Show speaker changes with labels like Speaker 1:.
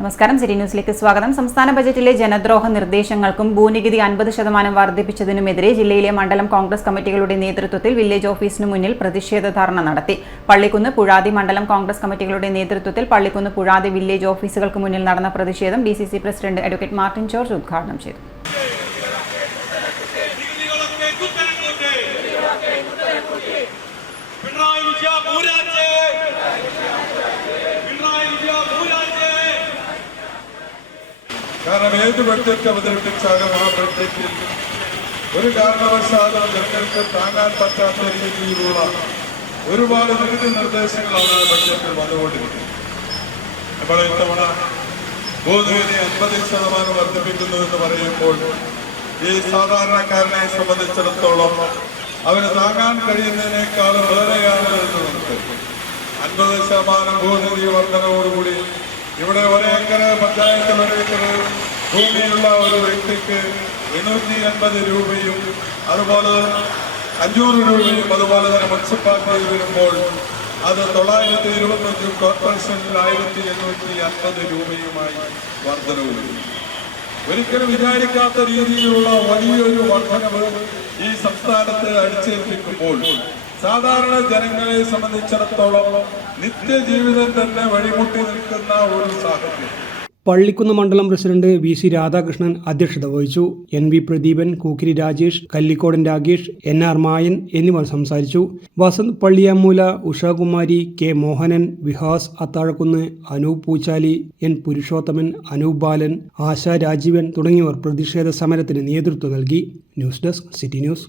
Speaker 1: നമസ്കാരം സിറ്റി ന്യൂസിലേക്ക് സ്വാഗതം. സംസ്ഥാന ബജറ്റിലെ ജനദ്രോഹ നിർദ്ദേശങ്ങൾക്കും ഭൂനികുതി അൻപത് ശതമാനം വർദ്ധിപ്പിച്ചതിനുമെതിരെ ജില്ലയിലെ മണ്ഡലം കോൺഗ്രസ് കമ്മിറ്റികളുടെ നേതൃത്വത്തിൽ വില്ലേജ് ഓഫീസിന് മുന്നിൽ പ്രതിഷേധ ധർണ നടത്തി. പള്ളിക്കുന്ന് പുഴാതി മണ്ഡലം കോൺഗ്രസ് കമ്മിറ്റികളുടെ നേതൃത്വത്തിൽ പള്ളിക്കുന്ന് പുഴാതി വില്ലേജ് ഓഫീസുകൾക്ക് മുന്നിൽ നടന്ന പ്രതിഷേധം D president advocate Martin George ഉദ്ഘാടനം ചെയ്തു.
Speaker 2: കാരണം ഏത് ബഡ്ജറ്റ് അവതരിപ്പിച്ചാലും ആ ബഡ്ജറ്റിൽ ഒരു കാരണവശാലും ജനങ്ങൾക്ക് താങ്ങാൻ പറ്റാത്ത രീതിയിലുള്ള ഒരുപാട് നികുതി നിർദ്ദേശങ്ങളാണ് ആ ബഡ്ജറ്റിൽ വന്നുകൊണ്ടിരിക്കുന്നത്. നമ്മൾ ഇത്തവണ ഭൂനികുതി അൻപത് ശതമാനം വർദ്ധിപ്പിക്കുന്നു എന്ന് പറയുമ്പോൾ ഈ സാധാരണക്കാരനെ സംബന്ധിച്ചിടത്തോളം അവന് താങ്ങാൻ കഴിയുന്നതിനേക്കാളും വേറെയാണ് എന്ന് നമുക്ക് അൻപത് ശതമാനം ഭൂനികുതി വർധനയോടുകൂടി ഇവിടെ ഒരേക്കർ പഞ്ചായത്ത് ഒരേക്കർ ഭൂമിയുള്ള ഒരു വ്യക്തിക്ക് എണ്ണൂറ്റി അൻപത് രൂപയും അതുപോലെ അഞ്ഞൂറ് രൂപയും അതുപോലെ തന്നെ മുനിസിപ്പാലിറ്റിയിൽ വരുമ്പോൾ അത് തൊള്ളായിരത്തി ഇരുപത്തഞ്ചും കോർപ്പറേഷനിൽ ആയിരത്തി എണ്ണൂറ്റി അൻപത് രൂപയുമായി വർധനവ് വരും. ഒരിക്കലും വിചാരിക്കാത്ത രീതിയിലുള്ള വലിയൊരു വർധനവ് ഈ സംസ്ഥാനത്ത് അടിച്ചേൽപ്പിക്കുമ്പോൾ സാധാരണ ജനങ്ങളെ സംബന്ധിച്ചിടത്തോളം നിത്യജീവിതം തന്നെ വഴിമുട്ടി നിൽക്കുന്ന ഒരു സാഹചര്യം.
Speaker 3: പള്ളിക്കുന്ന് മണ്ഡലം പ്രസിഡന്റ് വി സി രാധാകൃഷ്ണൻ അധ്യക്ഷത വഹിച്ചു. N V Pradeepan Kookkiri Rajesh Kallikodan Ragesh N R Mayan എന്നിവർ സംസാരിച്ചു. വസന്ത് പള്ളിയാമൂല ഉഷാകുമാരി കെ മോഹനൻ വിഹാസ് അത്താഴക്കുന്ന് അനൂപ് പൂച്ചാലി എൻ പുരുഷോത്തമൻ അനൂപ് ബാലൻ ആശ രാജീവൻ തുടങ്ങിയവർ പ്രതിഷേധ സമരത്തിന് നേതൃത്വം നൽകി. News desk city news.